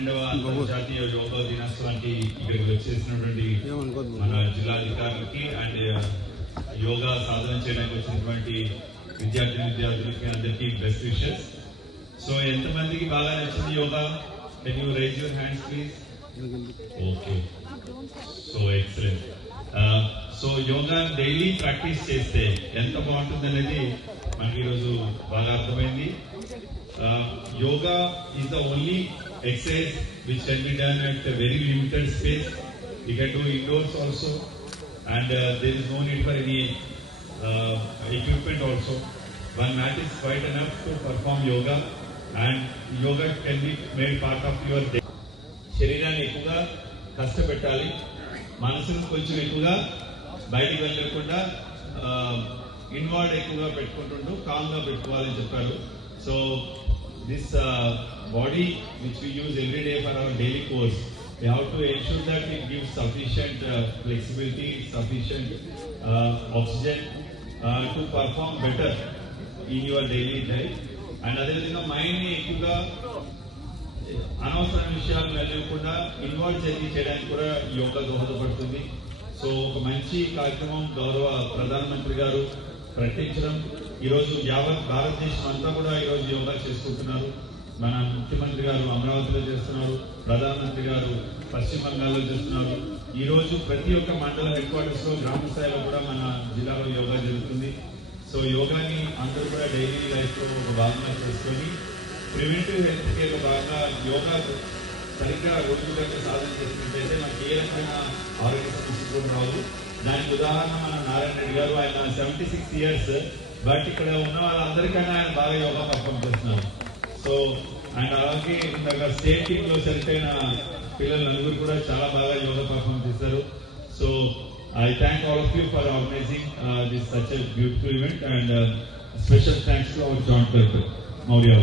12వ అంతర్జాతీయ యోగా దినోత్సవానికి ఇక్కడికి వచ్చేసినటువంటి మన జిల్లాధికారులకి అండ్ యోగా సాధన చేయడానికి వచ్చినటువంటి విద్యార్థులకి అందరికీ బెస్ట్ విషెస్. సో ఎంతమందికి బాగా నచ్చింది yoga? Can you rise your hands please? Okay, so excellent. So yoga daily practice చేస్తే ఎంత బాగుంటుంది అనేది మనకి ఈరోజు బాగా అర్థమైంది. Yoga is the only exercise which can be done at a very limited space. You can do indoors also, and there is no need for any equipment also. One mat is quite enough to perform yoga, and yoga can be made part of your day. శరీరాన్ని ఎక్కువగా కష్టపెట్టాలి, మనసును కొంచెం ఎక్కువగా బయటికి వెళ్ళకుండా involve ఎక్కువగా పెట్టుకుంటుంటూ కామ్గా పెట్టుకోవాలని చెప్పారు. So this body which we use every day for our daily course, we have to ensure that it gives sufficient flexibility, sufficient oxygen to perform better in your daily life. And అదేవిధంగా mind ని ఎక్కువగా అనవసరమైన విషయాలు వెళ్ళకుండా involve చేయడానికి కూడా యోగా దోహదపడుతుంది. So ఒక మంచి కార్యక్రమం గౌరవ ప్రధానమంత్రి గారు ప్రకటించడం, ఈరోజు యావత్ భారతదేశం అంతా కూడా ఈరోజు యోగా చేసుకుంటున్నారు. మన ముఖ్యమంత్రి గారు అమరావతిలో చేస్తున్నారు, ప్రధానమంత్రి గారు పశ్చిమ బంగాల్లో చేస్తున్నారు. ఈ రోజు ప్రతి ఒక్క మండల హెడ్ క్వార్టర్స్ లో గ్రామ స్థాయిలో కూడా మన జిల్లాలో యోగా జరుగుతుంది. సో యోగాని అందరూ కూడా డైలీ లైఫ్ లో ఒక భాగంగా చేసుకొని ప్రివెంటివ్ హెల్త్ కేర్ లో భాగంగా యోగా సరిగ్గా రోజుగా సాధన చేసినట్లయితే మనకి ఏ రకమైన ఆరోగ్య సమస్యలు కూడా రావు. దానికి ఉదాహరణ మన నారాయణ రెడ్డి గారు, ఆయన 76 years, బట్ ఇక్కడ ఉన్న వాళ్ళందరికన్నా ఆయన బాగా యోగా పర్ఫామ్ చేస్తున్నారు. సో అండ్ అలాగే ఇందాక స్టేట్ టీమ్ లో సెలెక్ట్ అయిన పిల్లలు నలుగురు కూడా చాలా బాగా యోగా పర్ఫామ్ చేశారు. So I thank all of you for organising this such a beautiful event, and special thanks to our joint collector Maurya.